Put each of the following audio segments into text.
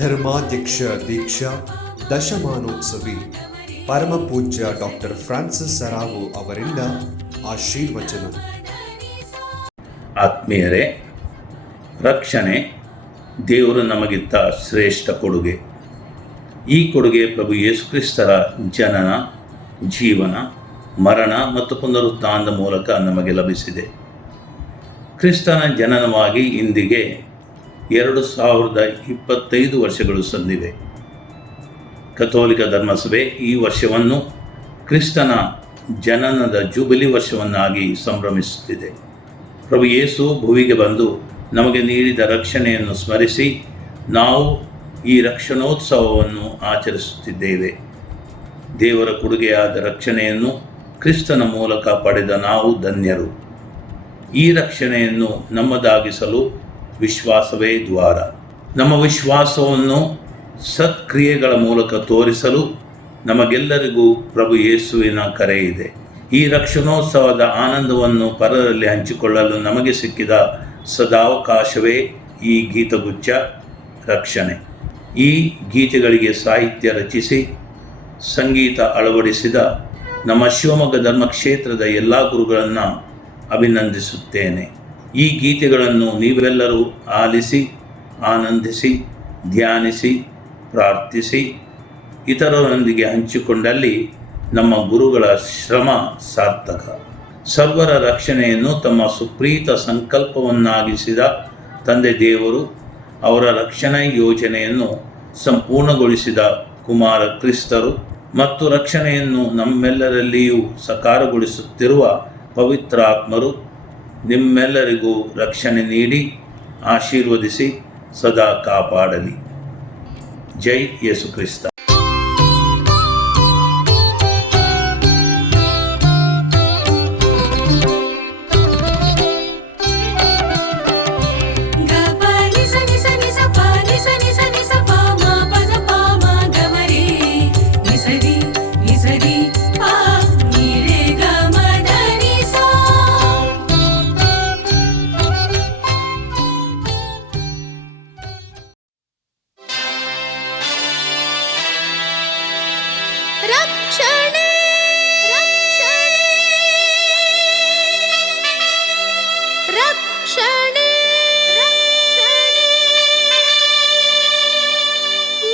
ಧರ್ಮಾಧ್ಯಕ್ಷ ದೀಕ್ಷಾ ದಶಮಾನೋತ್ಸವಿ ಪರಮ ಪೂಜ್ಯ doctor Francis ಸರಾವು ಅವರಿಂದ ಆಶೀರ್ವಚನ. ಆತ್ಮೀಯರೇ, ರಕ್ಷಣೆ ದೇವರು ನಮಗಿತ್ತ ಶ್ರೇಷ್ಠ ಕೊಡುಗೆ. ಈ ಕೊಡುಗೆ ಪ್ರಭು ಯೇಸುಕ್ರಿಸ್ತರ ಜನನ, ಜೀವನ, ಮರಣ ಮತ್ತು ಪುನರುತ್ಥಾನದ ಮೂಲಕ ನಮಗೆ ಲಭಿಸಿದೆ. ಕ್ರಿಸ್ತನ ಜನನವಾಗಿ ಇಂದಿಗೆ 2025 ವರ್ಷಗಳು ಸಂದಿವೆ. ಕಥೋಲಿಕ ಧರ್ಮಸಭೆ ಈ ವರ್ಷವನ್ನು ಕ್ರಿಸ್ತನ ಜನನದ ಜೂಬಿಲಿ ವರ್ಷವನ್ನಾಗಿ ಸಂಭ್ರಮಿಸುತ್ತಿದೆ. ಪ್ರಭು ಯೇಸು ಭುವಿಗೆ ಬಂದು ನಮಗೆ ನೀಡಿದ ರಕ್ಷಣೆಯನ್ನು ಸ್ಮರಿಸಿ ನಾವು ಈ ರಕ್ಷಣೋತ್ಸವವನ್ನು ಆಚರಿಸುತ್ತಿದ್ದೇವೆ. ದೇವರ ಕೊಡುಗೆಯಾದ ರಕ್ಷಣೆಯನ್ನು ಕ್ರಿಸ್ತನ ಮೂಲಕ ಪಡೆದ ನಾವು ಧನ್ಯರು. ಈ ರಕ್ಷಣೆಯನ್ನು ನಮ್ಮದಾಗಿಸಲು ವಿಶ್ವಾಸವೇ ದ್ವಾರ. ನಮ್ಮ ವಿಶ್ವಾಸವನ್ನು ಸತ್ಕ್ರಿಯೆಗಳ ಮೂಲಕ ತೋರಿಸಲು ನಮಗೆಲ್ಲರಿಗೂ ಪ್ರಭು ಯೇಸುವಿನ ಕರೆ ಇದೆ. ಈ ರಕ್ಷಣೋತ್ಸವದ ಆನಂದವನ್ನು ಪರರಲ್ಲಿ ಹಂಚಿಕೊಳ್ಳಲು ನಮಗೆ ಸಿಕ್ಕಿದ ಸದಾವಕಾಶವೇ ಈ ಗೀತಗುಚ್ಛ ರಕ್ಷಣೆ. ಈ ಗೀತೆಗಳಿಗೆ ಸಾಹಿತ್ಯ ರಚಿಸಿ ಸಂಗೀತ ಅಳವಡಿಸಿದ ನಮ್ಮ ಶಿವಮೊಗ್ಗ ಧರ್ಮಕ್ಷೇತ್ರದ ಎಲ್ಲ ಗುರುಗಳನ್ನು ಅಭಿನಂದಿಸುತ್ತೇನೆ. ಈ ಗೀತೆಗಳನ್ನು ನೀವೆಲ್ಲರೂ ಆಲಿಸಿ, ಆನಂದಿಸಿ, ಧ್ಯಾನಿಸಿ, ಪ್ರಾರ್ಥಿಸಿ, ಇತರರೊಂದಿಗೆ ಹಂಚಿಕೊಂಡಲ್ಲಿ ನಮ್ಮ ಗುರುಗಳ ಶ್ರಮ ಸಾರ್ಥಕ. ಸರ್ವರ ರಕ್ಷಣೆಯನ್ನು ತಮ್ಮ ಸುಪ್ರೀತ ಸಂಕಲ್ಪವನ್ನಾಗಿಸಿದ ತಂದೆ ದೇವರು ಅವರ ರಕ್ಷಣಾ ಯೋಜನೆಯನ್ನು ಸಂಪೂರ್ಣಗೊಳಿಸಿದ ಕುಮಾರ ಕ್ರಿಸ್ತರು ಮತ್ತು ರಕ್ಷಣೆಯನ್ನು ನಮ್ಮೆಲ್ಲರಲ್ಲಿಯೂ ಸಾಕಾರಗೊಳಿಸುತ್ತಿರುವ ಪವಿತ್ರಾತ್ಮರು ನಿಮ್ಮೆಲ್ಲರಿಗೂ ರಕ್ಷಣೆ ನೀಡಿ ಆಶೀರ್ವದಿಸಿ ಸದಾ ಕಾಪಾಡಲಿ. ಜೈ ಯೇಸು ಕ್ರಿಸ್ತ. ರಕ್ಷಣೆ ರಕ್ಷಣೆ ರಕ್ಷಣೆ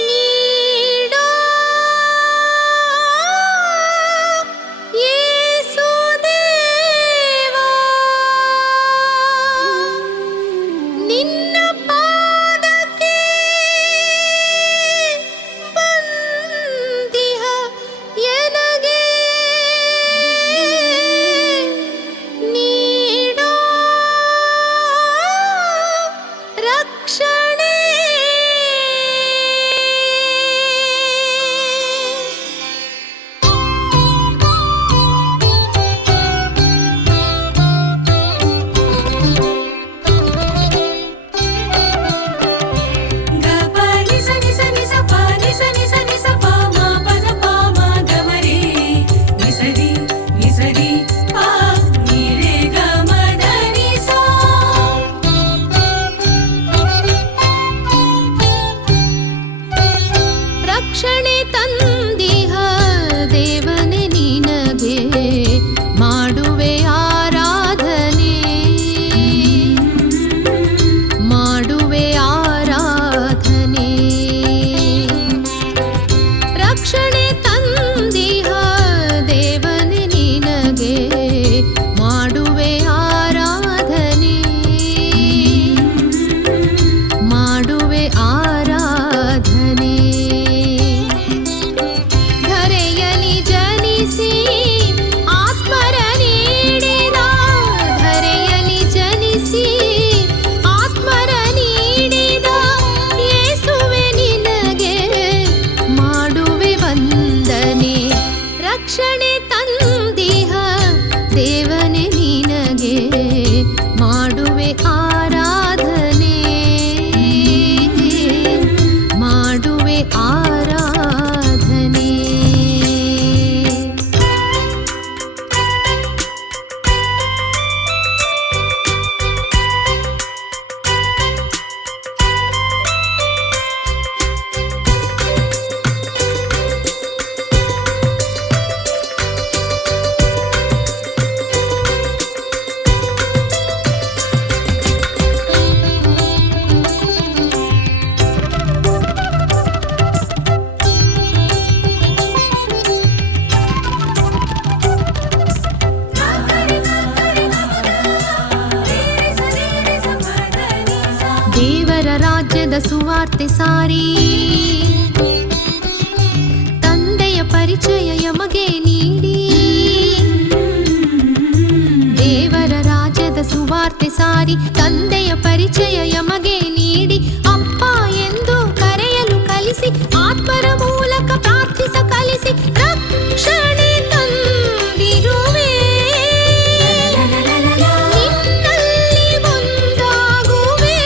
ನೀಡೋ ಯೇಸು ದೇವಾ, ನಿನ್ನ ಪಾದಕ್ಕೆ ಬಂದಿಹ ಎನಗೆ ನೀಡೋ ರಕ್ಷಣೆ. ದೇವರ ರಾಜ್ಯದ ಸುವಾರ್ತೆ ಸಾರಿ ತಂದೆಯ ಪರಿಚಯ ಯಮಗೆ ನೀಡಿ ದೇವರ ರಾಜ್ಯದ ಸುವಾರ್ತೆ ಸಾರಿ ತಂದೆಯ ಪರಿಚಯ ಯಮಗೆ ನೀಡಿ ಅಪ್ಪ ಎಂದು ಕರೆಯಲು ಕಲಿಸಿ ಆತ್ಮರ ಮೂಲಕ ಪ್ರಾರ್ಥಿಸ ಕಲಿಸಿ ರಕ್ಷಣೆ ತಂದಿರುವೆ ನಿನ್ನಲ್ಲಿ ಒಂದಾಗುವೆ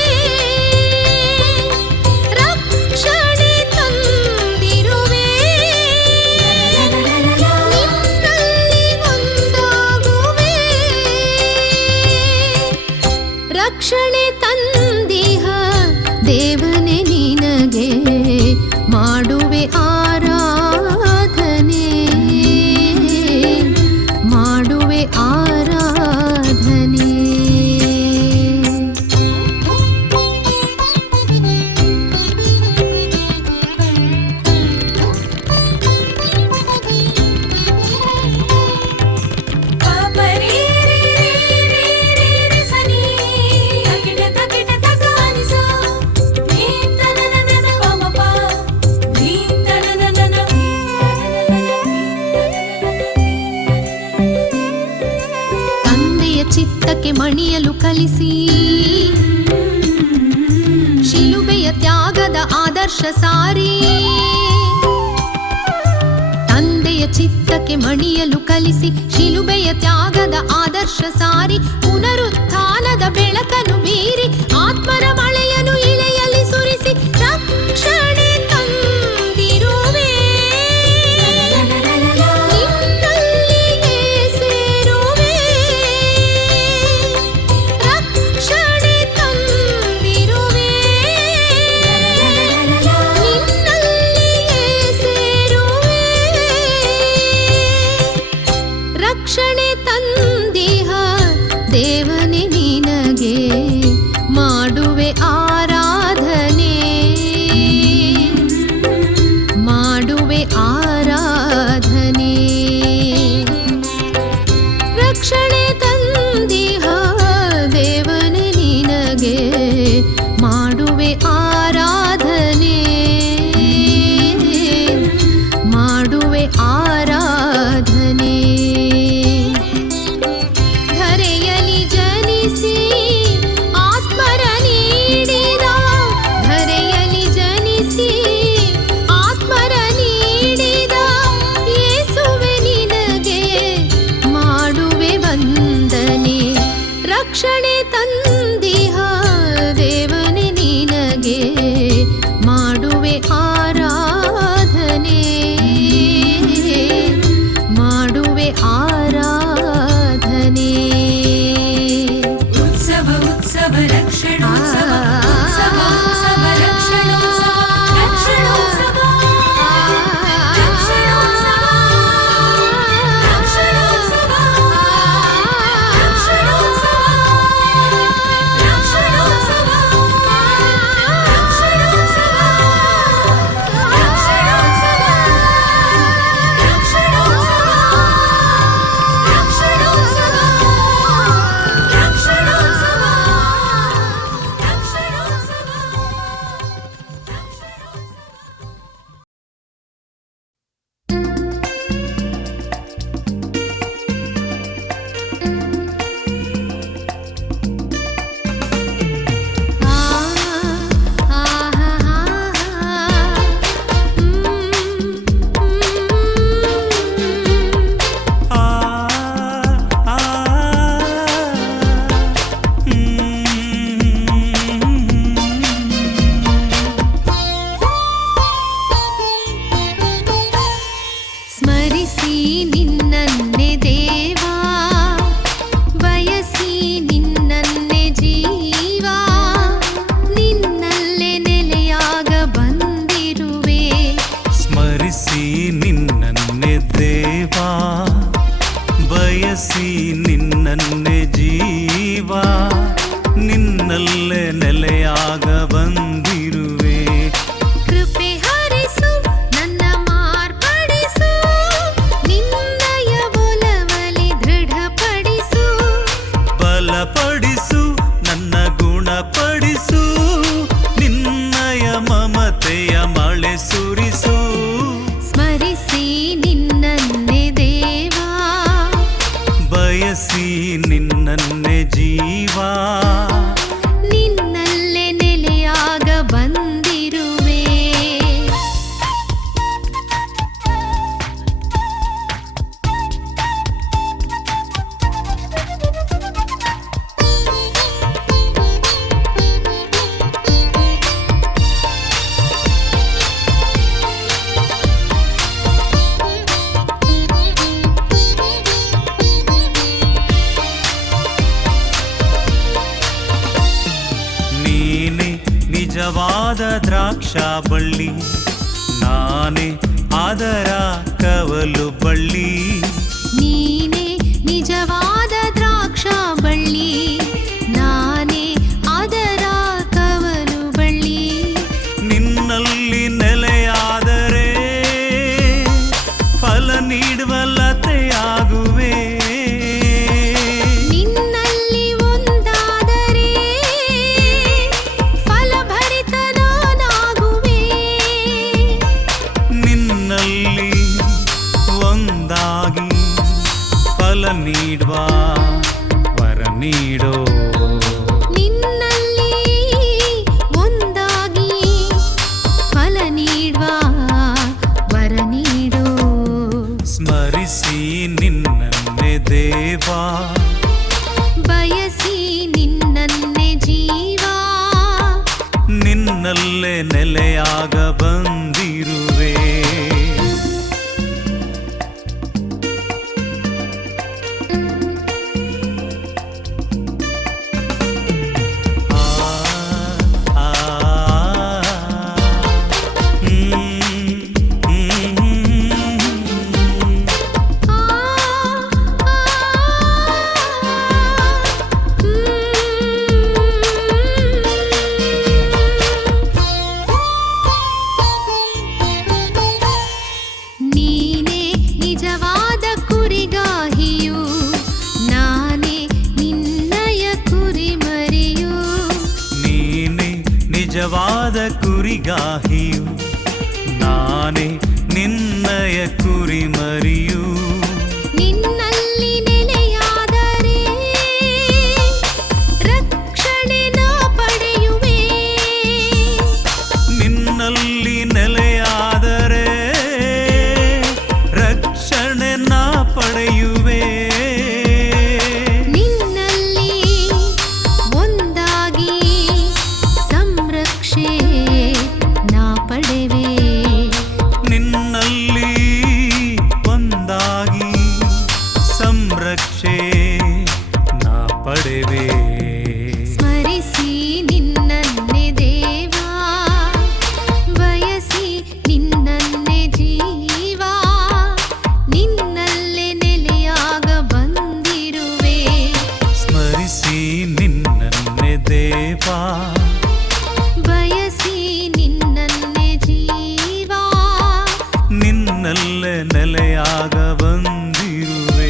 ರಕ್ಷಣೆ ತಂದಿರುವೆ ನಿನ್ನಲ್ಲಿ ಒಂದಾಗುವೆ ರಕ್ಷಣೆ ತಂದಿಹ ದೇವನೇ ನಿನಗೆ ಮಾಡುವೆ ಆರಾಧನೆ ಮಾಡುವೆ ಆರಾಧನೆ ತಂದೆಯ ಚಿತ್ತಕ್ಕೆ ಮಣಿಯಲು ಕಲಿಸಿ ಶಿಲುಬೆಯ ತ್ಯಾಗದ ಆದರ್ಶ ಸಾರಿ ತಂದೆಯ ಚಿತ್ತಕ್ಕೆ ಮಣಿಯಲು ಕಲಿಸಿ ಶಿಲುಬೆಯ ತ್ಯಾಗದ ಆದರ್ಶ ಸಾರಿ ಪುನರುತ್ಥಾನದ ಬೆಳಕನ್ನು ಬೀರಿ ಆತ್ಮರ ಮಳೆಯನ್ನು ಇಳೆಯಲ್ಲಿ ಸುರಿಸಿ ರಕ್ಷಣೆ ತಂದಿರುವೆ ನಿನ್ನಲ್ಲಿಯೇ ಸೇರುವೆ ರಕ್ಷಣೆ ತಂದಿರುವೆ ನಿನ್ನಲ್ಲಿಯೇ ಸೇರುವೆ ರಕ್ಷಣೆ ತಂದಿಹ ದೇವನೇ ನಿನಗೆ ಮಾಡುವೆ ಆರಾಧನೆ ಮಾಡುವೆ ಆರಾಧನೆ ರಕ್ಷಣೆ ತಂದಿಹ ದೇವನೇ ನಿನಗೆ ಮಾಡುವೆ ಆರಾಧನೆ ಮಾಡುವೆ ಆರಾಧನೆ ಧರೆಯಲಿ ಜನಿಸಿ ಆತ್ಮರ ನೀಡಿದ ಧರೆಯಲಿ ಜನಿಸಿ ಆತ್ಮರ ನೀಡಿದ ಯೇಸುವೆ ನಿನಗೆ ಮಾಡುವೆ ವಂದನೆ ರಕ್ಷಣೆ ತಂದಿಹ ದೇವನೇ ನಿನಗೆ ಮಾಡುವೆ ಆರಾಧನೆ ಮಾಡುವೆ ಆರಾಧನೆ उत्सव उत्सव रक्षणोत्सव उत्सव उत्सव रक्षणोत्सव रक्षणोत्सव रक्षणोत्सव रक्षणोत्सव रक्षणोत्सव रक्षणोत्सव ನಿನ್ನಲ್ಲೇ ನೆಲೆಯಾಗ ಬಂದಿರುವೆ. ಕೃಪೆ ಹರಿಸು ನನ್ನ ಮಾರ್ಪಡಿಸು, ನಿನ್ನಯ ಒಲವಲಿ ದೃಢಪಡಿಸು, ಬಲಪಡಿಸು ನನ್ನ ಗುಣಪಡಿಸು, ನಿಜವಾದ ದ್ರಾಕ್ಷಾ ಬಳ್ಳಿ, ನಾನೇ ಅದರ ಕವಲು ಬಳ್ಳಿ. ನೀನೇ ನಿಜವಾದ ದ್ರಾಕ್ಷಾ ಬಳ್ಳಿ, ನಾನೇ ಅದರ ಕವಲು ಬಳ್ಳಿ. ನಿನ್ನಲ್ಲಿ ನೆಲೆಯಾದರೆ ಫಲ ನೀಡುವ ಲತೆಯಾಗುವೆ. ನಿನ್ನಲ್ಲಿ ಒಂದಾದರೆ ಫಲಭರಿತ ನಾನಾಗುವೆ. ನಿನ್ನಲ್ಲಿ ಒಂದಾಗಿ ಫಲ ನೀಡುವ ವರ ನೀಡೋ. ನಿನ್ನಲ್ಲಿ ಒಂದಾಗಿ ಫಲ ನೀಡುವ ವರ ನೀಡು. ಸ್ಮರಿಸಿ ನಿನ್ನನ್ನೇ ದೇವಾ, ಬಯಸಿ ನಿನ್ನನ್ನೇ ಜೀವ, ನಿನ್ನಲ್ಲೇ ನೆಲೆಯಾಗ ಬಂದಿರುವೆ. ನೀನೇ ನಿಜವಾದ ಕುರಿಗಾಹಿಯು, ನಾನೇ ನಿನ್ನಯ ಕುರಿಮರಿಯು. ನೀನೆ ನಿಜವಾದ ಕುರಿಗಾಹಿಯು, ನಾನೇ ನಿನ್ನಯ ಕುರಿಮರಿಯು. ನಿನ್ನಲ್ಲಿ ನೆಲೆಯಾದರೆ ರಕ್ಷಣೆ ನಾ ಪಡೆಯುವೆ. ನಿನ್ನಲ್ಲಿ ನೆಲೆಯಾದರೆ ರಕ್ಷಣೆ ನಾ ಪಡೆಯುವೆ. ನಿನ್ನಲ್ಲಿ ಒಂದಾಗಿ ಸಂರಕ್ಷೆ ನಾ ಪಡೆವೆ. ನಿನ್ನಲ್ಲಿ ಒಂದಾಗಿ ಸಂರಕ್ಷೆ ನಾ ಪಡೆವೆ. ಸ್ಮರಿಸಿ ನಿನ್ನನ್ನೇ ದೇವಾ, ಬಯಸಿ ನಿನ್ನನ್ನೇ ಜೀವ, ನಿನ್ನಲ್ಲೇ ನೆಲೆಯಾಗ ಬಂದಿರುವೆ. ಸ್ಮರಿಸಿ ನಿನ್ನನ್ನೇ ದೇವಾ, ಬಯಸಿ ನಿನ್ನನ್ನೇ ಜೀವ, ನಿನ್ನಲ್ಲೇ ನೆಲೆಯಾಗ ಬಂದಿರುವೆ.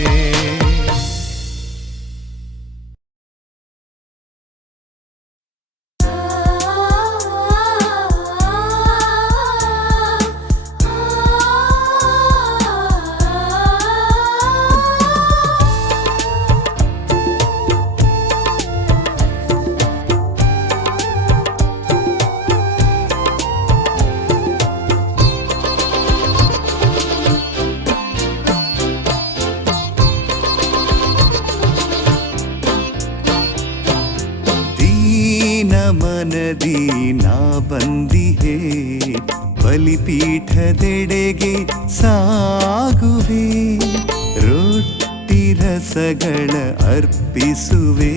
ದೀನ ಮನದಿ ನಾ ಬಂದಿಹೆ, ಬಲಿಪೀಠದೆಡೆಗೆ ಸಾಗುವೆ. ರೊಟ್ಟಿ ರಸಗಳ ಅರ್ಪಿಸುವೆ,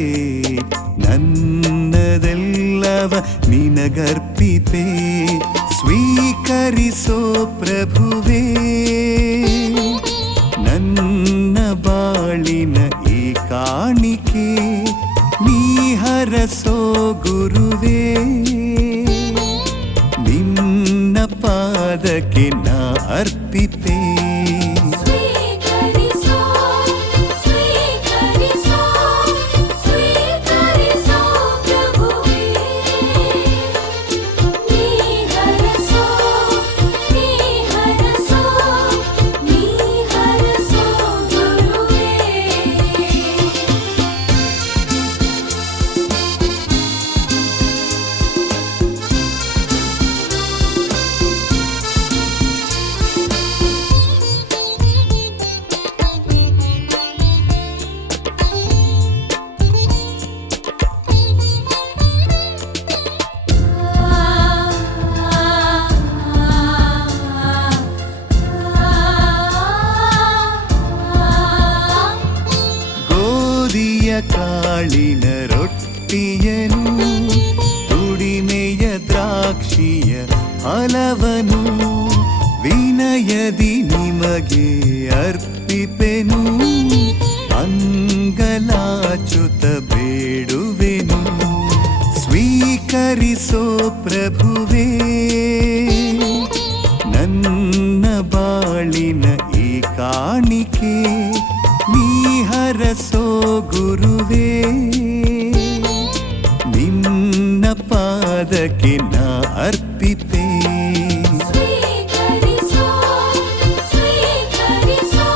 ನನ್ನದೆಲ್ಲವ ನಿನಗರ್ಪಿಪೆ. ಸ್ವೀಕರಿಸೋ ಪ್ರಭುವೇ ನನ್ನ ಬಾಳಿನ ಈ ಕಾಣಿಕೆ. ನೀ ಹರಸೋ ಗುರುವೇ, ನಿನ್ನ ಪಾದಕ್ಕೆ ನಾ ಅರ್ಪಿಪೆ. ಸ್ವೀಕರಿಸೋ ಸ್ವೀಕರಿಸೋ ಸ್ವೀಕರಿಸೋ ಪ್ರಭುವೇ. ನೀ ಹರಸೋ ನೀ ಹರಸೋ ನೀ ಹರಸೋ ಗುರುವೇ. ಸಾಕ್ಷಿಯ ಫಲವನು ವಿನಯದಿ ನಿಮಗೆ ಅರ್ಪಿಪೆನು ಅಂಗಲಾಚುತ ಬೇಡುವೆನು ಸ್ವೀಕರಿಸೋ ಪ್ರಭುವೇ ನನ್ನ ಬಾಳಿನ ಈ ಕಾಣಿಕೆ ನೀ ಹರಸೋ ಗುರುವೇ ನಿನ್ನ ಪಾದಕ್ಕೆ ನಾ ಅರ್ಪಿಪೆ ಸ್ವೀಕರಿಸೋ ಸ್ವೀಕರಿಸೋ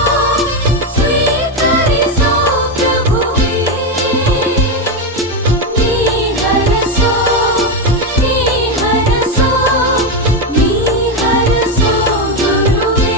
ಸ್ವೀಕರಿಸೋ ಪ್ರಭುವೇ ನೀ ಹರಸೋ ನೀ ಹರಸೋ ನೀ ಹರಸೋ ಗುರುವೇ.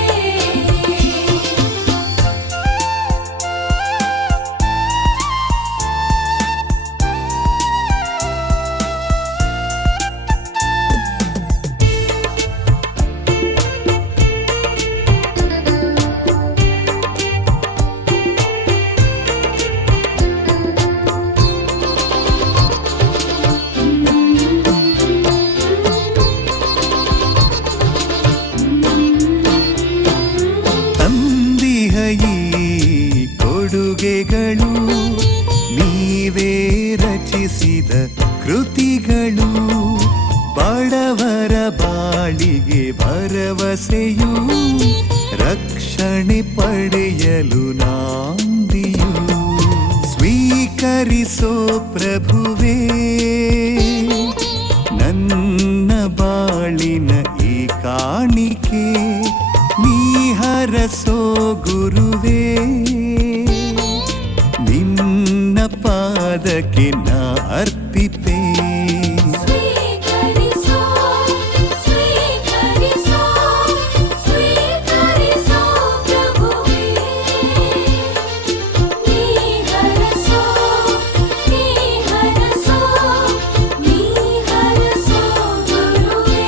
ತಂದಿಹ ಈ ಕೊಡುಗೆಗಳು ನೀವೇ ರಚಿಸಿದ ಕೃತಿಗಳು ಬಡವರ ಬಾಳಿಗೆ ಭರವಸೆಯು ರಕ್ಷಣೆ ಪಡೆಯಲು ನಾಂದಿಯು ಸ್ವೀಕರಿಸೋ ಪ್ರಭುವೇ ನನ್ನ ಬಾಳಿನ ಈ ಕಾಣಿಕೆ ನೀ ಹರಸೋ ಗುರುವೇ ನಿನ್ನ ಪಾದಕ್ಕೆ ನಾ ಅರ್ಪಿಪೆ ಸ್ವೀಕರಿಸೋ ಸ್ವೀಕರಿಸೋ ಸ್ವೀಕರಿಸೋ ಪ್ರಭುವೇ ನೀ ಹರಸೋ ನೀ ಹರಸೋ ನೀ ಹರಸೋ ಗುರುವೇ.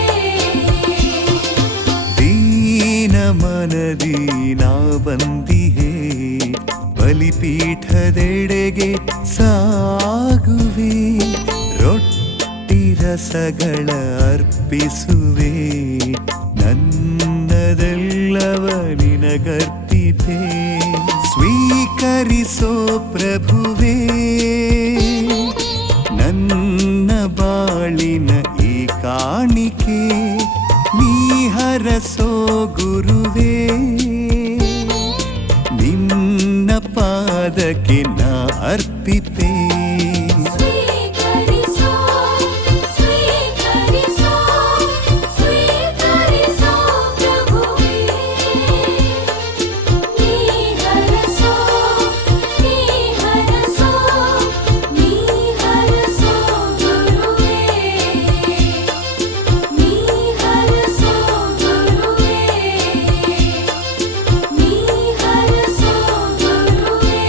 ದೀನ ಮನದಿ ನಾ ಬಂದಿಹೆ ಬಲಿಪೀಠದೆಡೆಗೆ ಸಾಗುವೆ ರೊಟ್ಟಿ ರಸಗಳ ಅರ್ಪಿಸುವೆ ನನ್ನದೆಲ್ಲವ ನಿನಗರ್ಪಿಪೆ ಸ್ವೀಕರಿಸೋ ಪ್ರಭುವೇ ನನ್ನ ಬಾಳಿನ ಈ ಕಾಣಿಕೆ ನೀ ಹರಸೋ ಗುರುವೇ ನಿನ್ನ ಪಾದಕ್ಕೆ ನಾ ಅರ್ಪಿಪೆ ಸ್ವೀಕರಿಸೋ ಸ್ವೀಕರಿಸೋ ಸ್ವೀಕರಿಸೋ ಪ್ರಭುವೇ ನೀ ಹರಸೋ ನೀ ಹರಸೋ ನೀ ಹರಸೋ ಗುರುವೇ ನೀ ಹರಸೋ ಗುರುವೇ ನೀ ಹರಸೋ ಗುರುವೇ.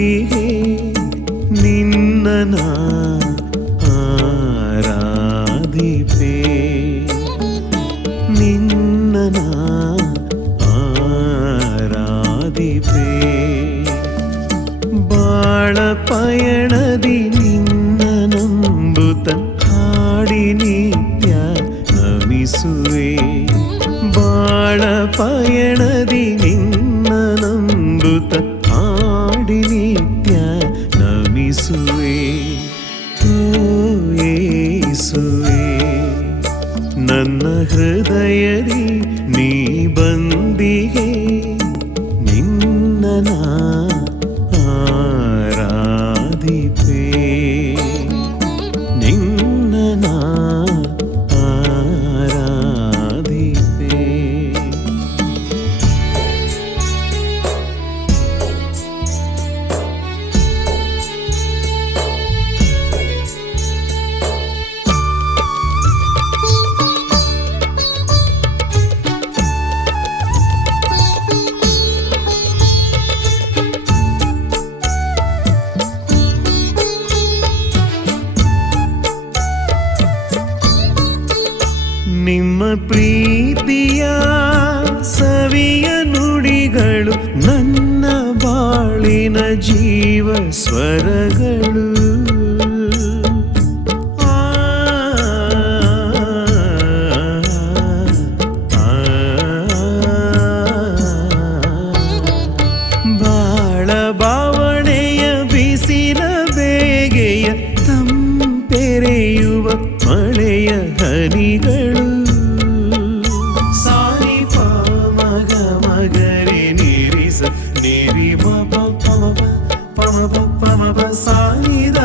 ಬಂದಿಗೆ ನಿನ್ನ ಆರಾಧಿಪೆ ನಿನ್ನ ಆರಾಧಿಪೆ ಬಾಳ ಪಯಣದಿ ನಿನ್ನ ನಂಬುತ್ತ ಹಾಡಿ ನಿತ್ಯ ನಮಿಸುವೆ ಬಾಳ ಪಯಣದಿ ನಿನ್ನ ನಂಬುತ್ತ ಹಾಡಿ ನಿತ್ಯ ನಮಿಸುವೆ ಓ ಯೇಸುವೆ ನನ್ನ ಹೃದಯದಿ ನೀ ಬಂದಿಗೆ ನಿನ್ನ ಆರಾಧಿಪೆ ನಿನ್ನ ಆರಾಧಿಪೆ ನಿಮ್ಮ ಪ್ರೀತಿಯ ಸವಿಯ ನುಡಿಗಳು ನನ್ನ ಬಾಳಿನ ಜೀವ ಸ್ವರಗಳು ಆ, ಆ, ಬಾಳ ಬಾವಣೆಯ ಬಿಸಿಲ ಬೇಗೆಯ ತಂಪೆರೆಯುವ ಮಳೆಯ ಹನಿಗಳು ಸಾರಿ ಮಗ ಮಗರೆ ನಿರಿಸ ನಿರಿ ಪಮ ಸಾನಿದ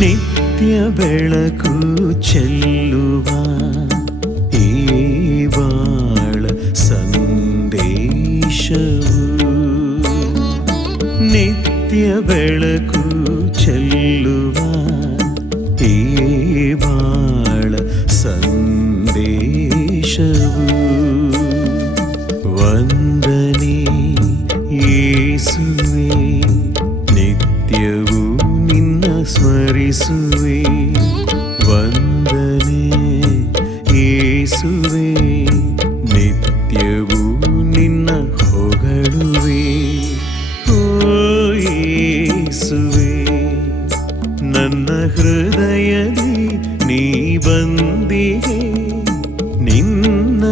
ನಿತ್ಯ ಬೆಳಕು ಚೆಲ್ಲುವ ಈ ಬಾಳ ಸಂದೇಶವು ನಿತ್ಯ ಬೆಳಕು ಚೆಲ್ಲುವ ಈ ಬಾಳ ಸಂದೇಶವು ವಂದನೆ ಯೇಸುವೆ ನಿತ್ಯವೂ ನಿನ್ನ ಸ್ಮರಿಸುವೆ ವಂದನೆ ಯೇಸುವೆ ನಿತ್ಯವೂ ನಿನ್ನ ಹೊಗಳುವೆ ಓ ಯೇಸುವೆ ನನ್ನ ಹೃದಯದಿ ನೀ ಬಂದಿಗೆ ನಿನ್ನ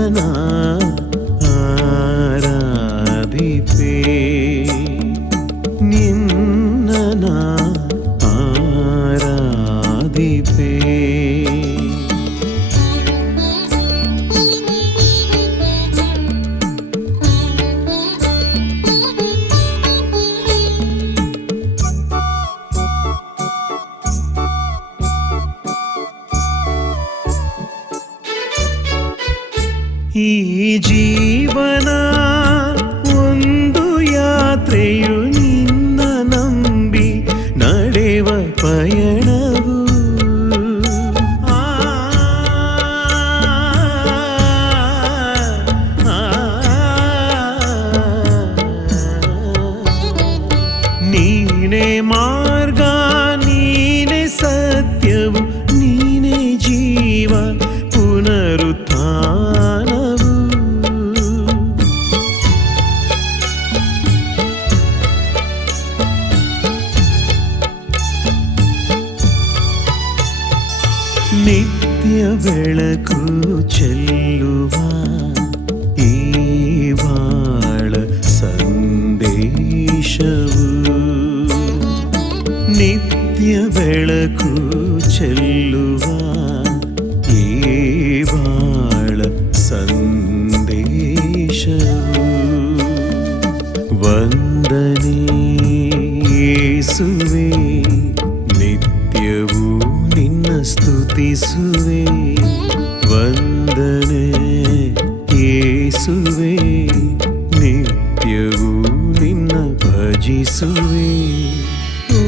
ಆರಾಧಿಪೆ ನಿನ್ನ ಆರಾಧಿಪೆ ಈ ಜೀವನ ಒಂದು ಯಾತ್ರೆಯು ನಿನ್ನ ನಂಬಿ ನಡೆವ ಪಯಣವು ಆ, ಆ, ನೀನೇ ಮಾರ್ಗ ನೀನೇ ಸತ್ಯವು ನೀನೇ ಜೀವ ಪುನರುತ್ಥಾನವು ನಿತ್ಯ ಬೆಳಕು ಚೆಲ್ಲುವ ಈ ಬಾಳ ಸಂದೇಶವು ನಿತ್ಯ ಬೆಳಕು ಚೆಲ್ಲುವ ಈ ಬಾಳ ಸಂದೇಶವು ವಂದನೆ ಯೇಸುವೆ ನಿತ್ಯವೂ ನಿನ್ನ ಸ್ತುತಿಸುವೆ ವಂದನೆ ಯೇಸುವೆ ನಿತ್ಯವೂ ನಿನ್ನ ಭಜಿಸುವೆ ಓ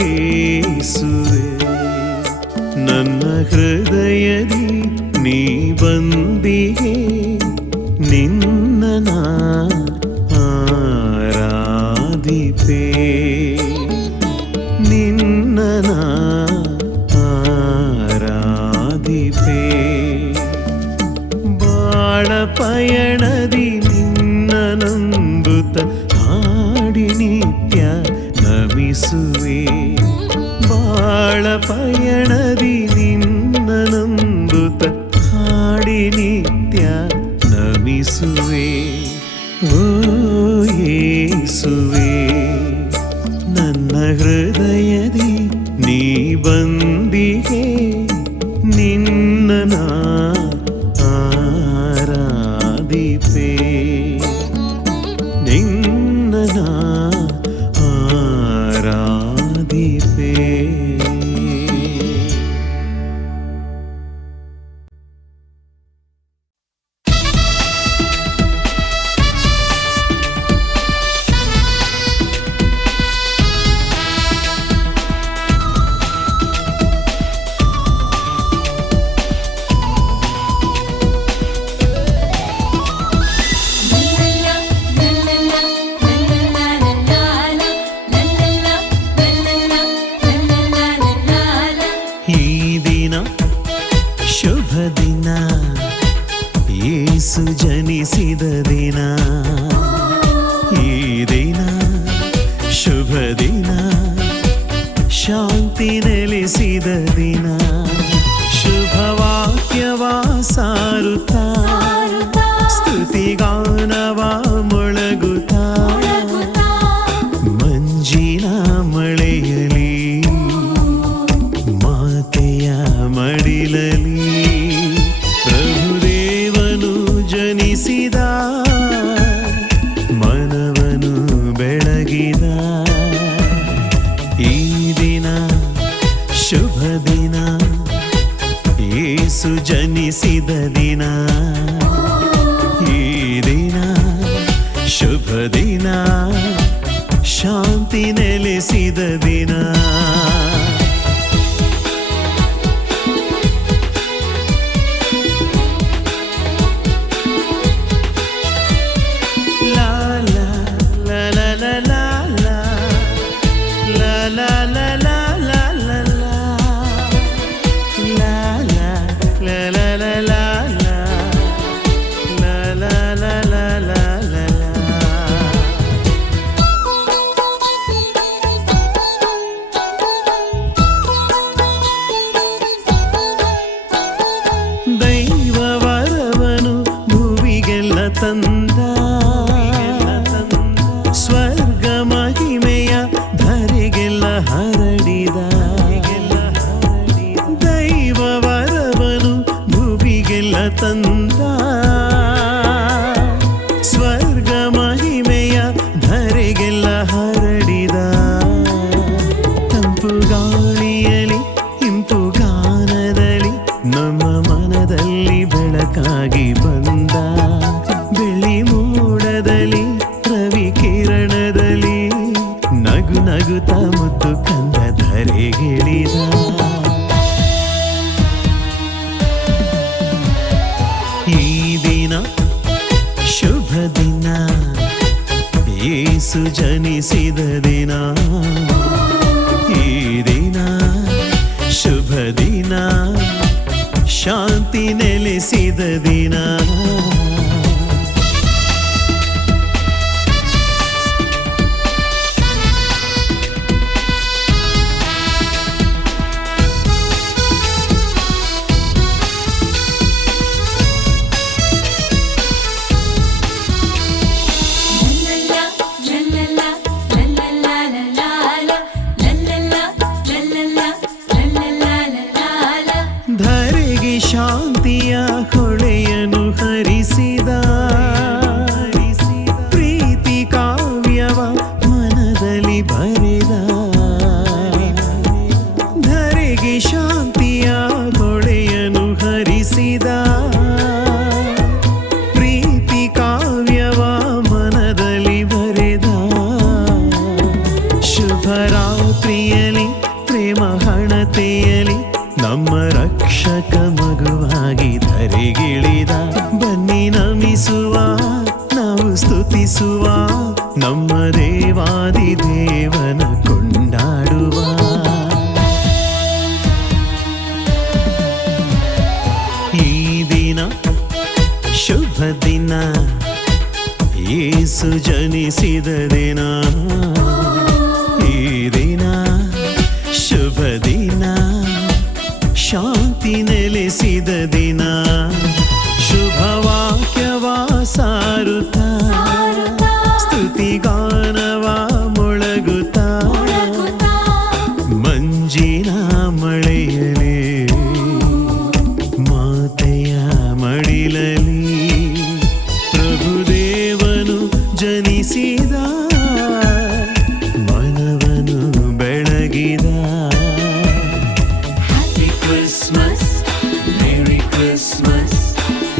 ಯೇಸುವೆ ನನ್ನ ಹೃದಯದಿ ನೀ ಬಂದಿಗೆ ನಿನ್ನ ಆರಾಧಿಪೆ ನಿನ್ನ ಆರಾಧಿಪೆ ಬಾಳ ಪಯಣದಿ ನಿನ್ನ ನಂಬುತ್ತ ಹಾಡಿ ನಿತ್ಯ ನಮಿಸುವೆ ಬಾಳ ಪಯಣದಿ ನಿನ್ನ ನಂಬುತ್ತ ಹಾಡಿ ನಿತ್ಯ ನಮಿಸುವೆ ಓ ಯೇಸುವೆ ನನ್ನ ಹೃದಯದಿ ನೀ ಬಂದಿಗೆ ನಿನ್ನ ಆರಾಧಿಪೆ ನಿನ್ನ ಆರಾಧಿಪೆ ಈ ದಿನ ಶುಭ ದಿನ ಯೇಸು ಜನಿಸಿದ ದಿನ ಈ ದಿನ ಶುಭ ದಿನ ಶಾಂತಿ ನೆಲೆಸಿದ ದಿನ ಶುಭವಾಕ್ಯವ ಸಾರುತ್ತಾ ಸ್ತುತಿಗಾನವ ಮೊಳಗುತ್ತಾ ಮಂಜಿನ ಮಳೆಯಲಿ ಮಾತೆಯ ಮಡಿಲಲಿ ಪ್ರಭುದೇವನು ಜನಿಸಿದ ಮನವನು ಬೆಳಗಿದ ಈ ದಿನ ಶುಭ ದಿನ ಯೇಸು ಜನಿಸಿದ ದಿನ ಈ ದಿನ ಶುಭ ದಿನ ಶಾಂತಿ ನೆಲೆಸಿದ ದಿನ ಲಾ ಲಾ ಲಾ ಲಾ ಲಾ ಲಾ ಲಾ ಲಾ ಲಾ ಲಾ ಲಾ ಲಾ ಲಾ ಲಾ ಲಾ ಲಾ ಲಾ ಲಾ ದೈವವರವನು ಭುವಿಗೆಲ್ಲ ತಂದ ಸ್ವರ್ಗ ಮಹಿಮೆಯ ಧರೆಗೆಲ್ಲ ಹರಡಿದ ದೈವವರವನು ಭುವಿಗೆಲ್ಲ ತಂದ ಸ್ವರ್ಗ ಮಹಿಮೆಯ ಧರೆಗೆಲ್ಲ ಹರಡಿದ ತಂಪು ಗಾಳಿಯಲಿ ಇಂಪು ಗಾನದಲ್ಲಿ ನಮ್ಮ ಮನದಲ್ಲಿ ಬೆಳಕಾಗಿ ಬಂದ ಬೆಳ್ಳಿ ಮೂಡದಲ್ಲಿ ರವಿ ಕಿರಣದಲ್ಲಿ ನಗು ನಗುತ್ತ ಮುದ್ದು ಕಂದ ಧರೆಗಿಳಿದ ಈ ದಿನ ಶುಭ ದಿನ ಯೇಸು ಜನಿಸಿದ ದಿನ ಈ ದಿನ ಶುಭ ದಿನ ಶಾಂತಿ ನೆಲೆಸಿದ ದಿನ ಧರೆಗೆ ಶಾಂತಿಯ ಹೊಳೆಯನು ಹರಿಸಿದ ಪ್ರೀತಿ ಕಾವ್ಯವ ಮನದಲ್ಲಿ ಬರೆದ ಧರೆಗೆ ಶಾಂತಿಯ ಹೊಳೆಯನು ಹರಿಸಿದ ಪ್ರೀತಿ ಕಾವ್ಯವ ಮನದಲ್ಲಿ ಬರೆದ ಶುಭರಾತ್ರಿಯಲಿ ಪ್ರೇಮ ಹಣತೆಯಲಿ ನಮ್ಮ ರಕ್ಷಕ ಮಗುವಾಗಿ ಧರೆಗಿಳಿದ ಬನ್ನಿ ನಮಿಸುವ ನಾವು ಸ್ತುತಿಸುವ ನಮ್ಮ ದೇವಾದಿ ದೇವನ ಕೊಂಡಾಡುವ. ಈ ದಿನ ಶುಭ ದಿನ, ಯೇಸು ಜನಿಸಿದ ದಿನ. ಈ ದಿನ ಶುಭ ದಿನ, ಶಾಂತಿ ನೆಲೆಸಿದ ದಿನ. ಶುಭವಾಕ್ಯವ ಸಾರುತ್ತಾ, ಸ್ತುತಿಗಾನವ ಮೊಳಗುತ್ತಾ, ಮಂಜಿನ ಮಳೆಯಲಿ ಮಾತೆಯ ಮಡಿಲಲಿ ಪ್ರಭುದೇವನು ಜನಿಸಿದ, ಮನವನು ಬೆಳಗಿದ. Happy Christmas, merry Christmas,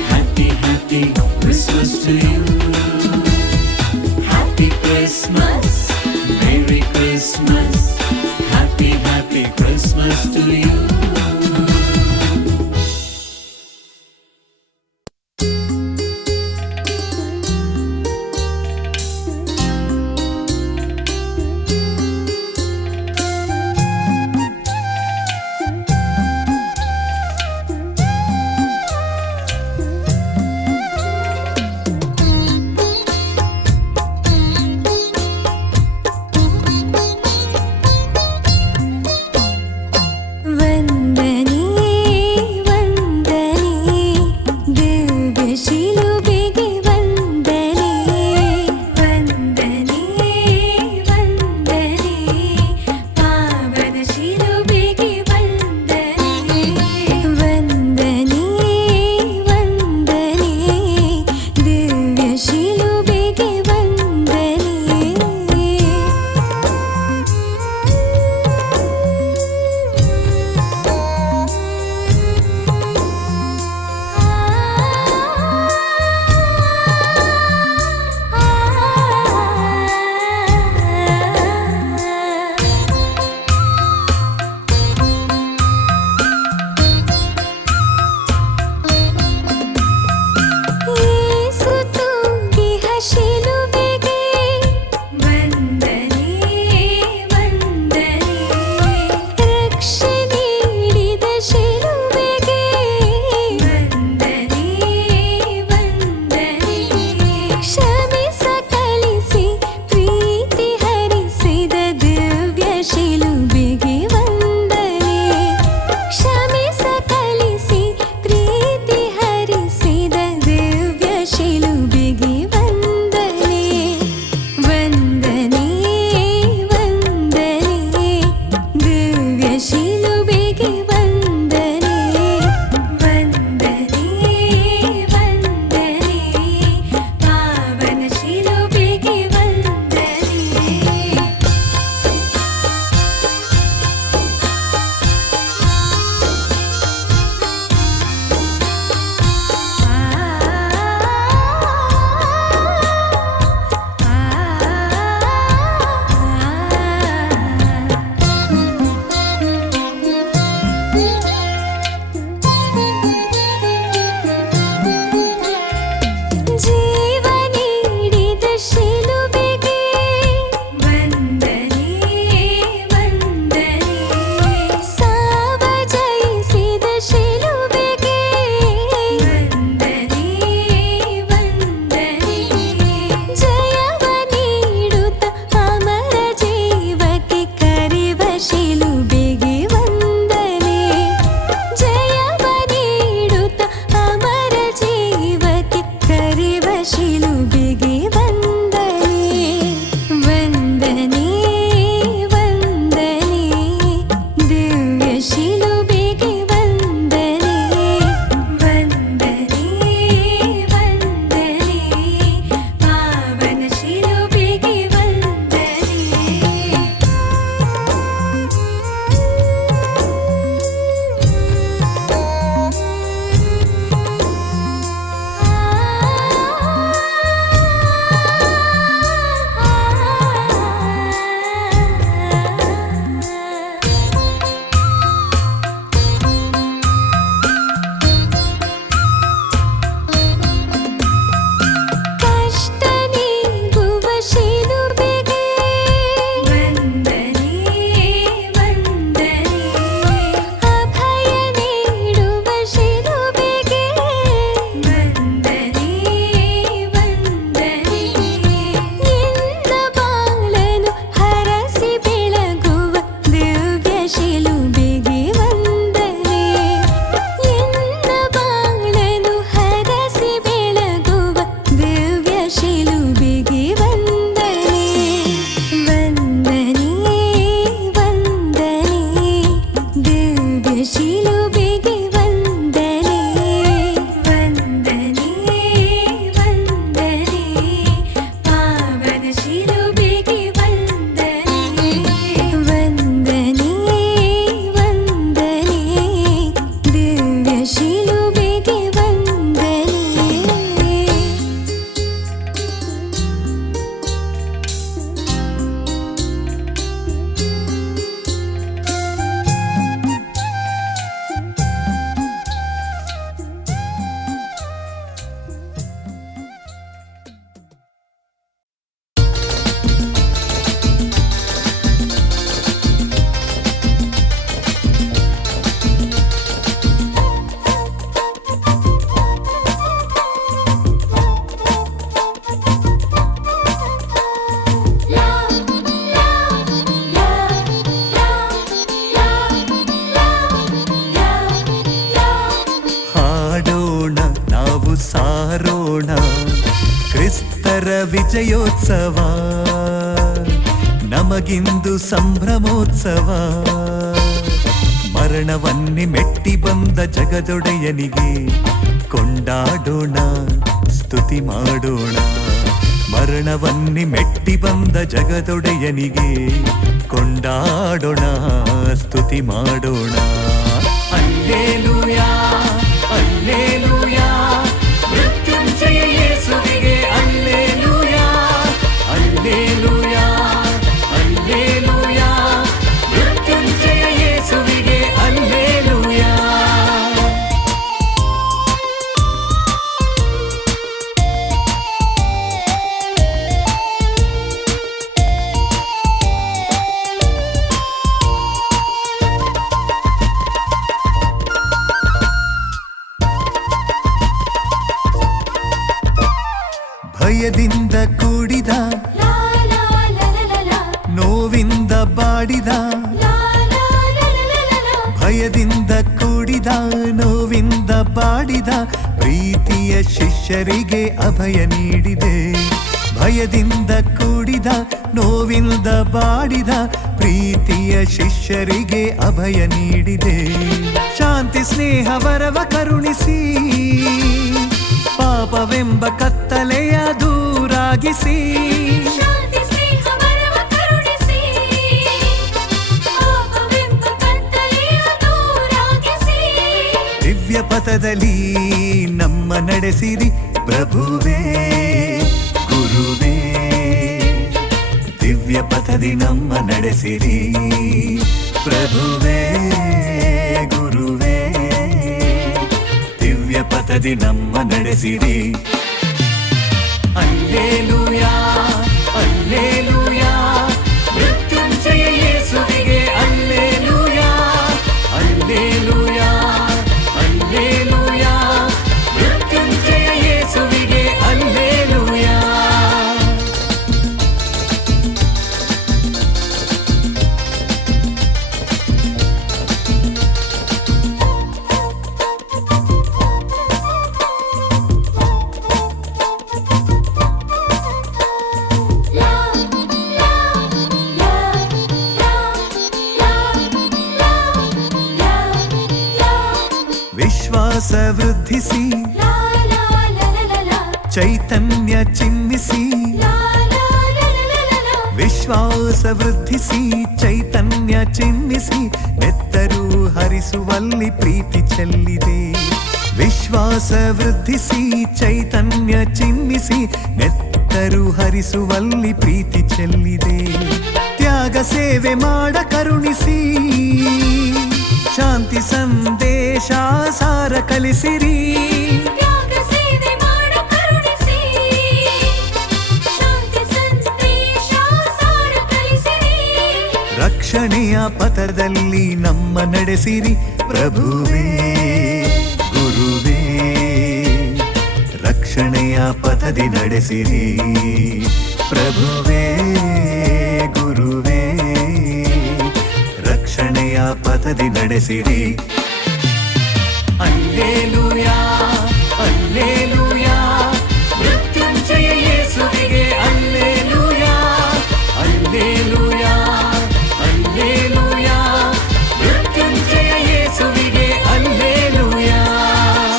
happy happy Christmas to you. Happy Christmas, merry Christmas, happy happy Christmas to you. ಕ್ರಿಸ್ತರ ವಿಜಯೋತ್ಸವ ನಮಗಿಂದು ಸಂಭ್ರಮೋತ್ಸವ. ಮರಣವನ್ನೇ ಮೆಟ್ಟಿ ಬಂದ ಜಗದೊಡೆಯನಿಗೆ ಕೊಂಡಾಡೋಣ ಸ್ತುತಿ ಮಾಡೋಣ. ಮರಣವನ್ನೇ ಮೆಟ್ಟಿ ಬಂದ ಜಗದೊಡೆಯನಿಗೆ ಕೊಂಡಾಡೋಣ ಸ್ತುತಿ ಮಾಡೋಣ. ಅಲ್ಲೇಲೂಯಾ ಅಲ್ಲೇಲೂಯಾ ಮೃತ್ಯುಂಜಯ ಯೇಸುವಿಗೆ ಅಲ್ಲೇಲೂಯಾ ಅಲ್ಲೇಲೂಯಾ ಅಲ್ಲೇಲೂಯಾ ಮೃತ್ಯುಂಜಯ ಯೇಸುವಿಗೆ ಅಲ್ಲೇಲೂಯಾ. ಭಯದಿಂದ ಕೂಡಿದ ಲಾ ಲಾ ಲಾ ಲಾ ಲಾ ನೋವಿಂದ ಬಾಡಿದ ಲಾ ಲಾ ಲಾ ಲಾ ಲಾ. ಭಯದಿಂದ ಕೂಡಿದ ನೋವಿಂದ ಬಾಡಿದ ಪ್ರೀತಿಯ ಶಿಷ್ಯರಿಗೆ ಅಭಯ ನೀಡಿದೆ. ಭಯದಿಂದ ಕೂಡಿದ ನೋವಿಂದ ಬಾಡಿದ ಪ್ರೀತಿಯ ಶಿಷ್ಯರಿಗೆ ಅಭಯ ನೀಡಿದೆ. ಶಾಂತಿ ಸ್ನೇಹ ವರವ ಕರುಣಿಸಿ ಪಾಪವೆಂಬ ಕತ್ತಲೆಯ ದೂರಾಗಿಸಿ. ಶಾಂತಿ ಸ್ನೇಹ ವರವ ಕರುಣಿಸಿ ಪಾಪವೆಂಬ ಕತ್ತಲೆಯ ದೂರಾಗಿಸಿ. ದಿವ್ಯ ಪಥದಲ್ಲಿ ನಮ್ಮ ನಡೆಸಿರಿ ಪ್ರಭುವೇ ಗುರುವೇ. ದಿವ್ಯ ಪಥದಿ ನಮ್ಮ ನಡೆಸಿರಿ ಪ್ರಭುವೇ ಗುರುವೇ. ದಿವ್ಯ ಪಥದಿ ನಮ್ಮ ನಡೆಸಿರಿ. ಅಲ್ಲೇಲೂಯಾ ಅಲ್ಲೇಲೂಯಾ ಮೃತ್ಯುಂಜಯ ಯೇಸುವಿಗೆ ಅಲ್ಲೇಲೂಯಾ ಅಲ್ಲೇಲೂಯಾ ಅಲ್ಲೇಲೂಯಾ ಮೃತ್ಯುಂಜಯ ಯೇಸುವಿಗೆ ಅಲ್ಲೇಲೂಯಾ. ಲಾ ಲಾ ಲಾ ಲಾ ಲಾ ಲಾ ಲಾ ಲಾ. ವಿಶ್ವಾಸ ವೃದ್ಧಿಸಿ ಲಾ ಲಾ ಲಾ ಲಾ ಲಾ ಚೈತನ್ಯ ಚಿಮ್ಮಿಸಿ. ಲಾ ಲಾ ಲಾ ಲಾ ಲಾ. ವಿಶ್ವಾಸ ವೃದ್ಧಿಸಿ ಚೈತನ್ಯ ಚಿಮ್ಮಿಸಿ ನೆತ್ತರು ಹರಿಸುವಲ್ಲಿ ಪ್ರೀತಿ ಚೆಲ್ಲಿದೆ. ವಿಶ್ವಾಸ ವೃದ್ಧಿಸಿ ಚೈತನ್ಯ ಚಿಮ್ಮಿಸಿ ನೆತ್ತರು ಹರಿಸುವಲ್ಲಿ ಪ್ರೀತಿ ಚೆಲ್ಲಿದೆ. ತ್ಯಾಗ ಸೇವೆ ಮಾಡ ಕರುಣಿಸಿ ಶಾಂತಿ ಸಂದೇಶ ಸಾರ ಕಲಿಸಿರಿ. ತ್ಯಾಗ ಸೇವೆ ಮಾಡ ಕರುಣಿಸಿ ಶಾಂತಿ ಸಂದೇಶ ಸಾರ ಕಲಿಸಿರಿ. ರಕ್ಷಣೆಯ ಪಥದಲ್ಲಿ ನಮ್ಮ ನಡೆಸಿರಿ ಪ್ರಭುವೇ ಗುರುವೇ. ರಕ್ಷಣೆಯ ಪಥದಿ ನಡೆಸಿರಿ ಪ್ರಭುವೇ ಗುರುವೇ. ರಕ್ಷಣೆಯ ಪಥದಿ ನಡೆಸಿರಿ. ಅಲ್ಲೇಲೂಯಾ ಅಲ್ಲೇಲೂಯಾ ಮೃತ್ಯುಂಜಯ ಯೇಸುವಿಗೆ ಅಲ್ಲೇಲೂಯಾ ಅಲ್ಲೇಲೂಯಾ ಅಲ್ಲೇಲೂಯಾ ಮೃತ್ಯುಂಜಯ ಯೇಸುವಿಗೆ ಅಲ್ಲೇಲೂಯಾ.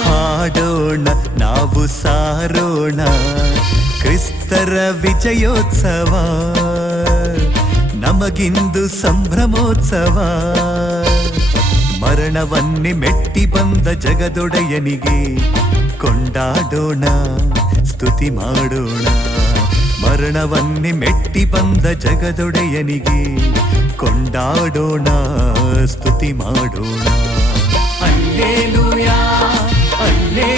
ಹಾಡೋಣ ನಾವು ಸಾರೋಣ ಕ್ರಿಸ್ತರ ವಿಜಯೋತ್ಸವ ನಮಗಿಂದು ಸಂಭ್ರಮೋತ್ಸವ. ಮರಣವನ್ನೇ ಮೆಟ್ಟಿ ಬಂದ ಜಗದೊಡೆಯನಿಗೆ ಕೊಂಡಾಡೋಣ ಸ್ತುತಿ ಮಾಡೋಣ. ಮರಣವನ್ನೇ ಮೆಟ್ಟಿ ಬಂದ ಜಗದೊಡೆಯನಿಗೆ ಕೊಂಡಾಡೋಣ ಸ್ತುತಿ ಮಾಡೋಣ. ಅಲ್ಲೇಲೂಯಾ ಅಲ್ಲೇ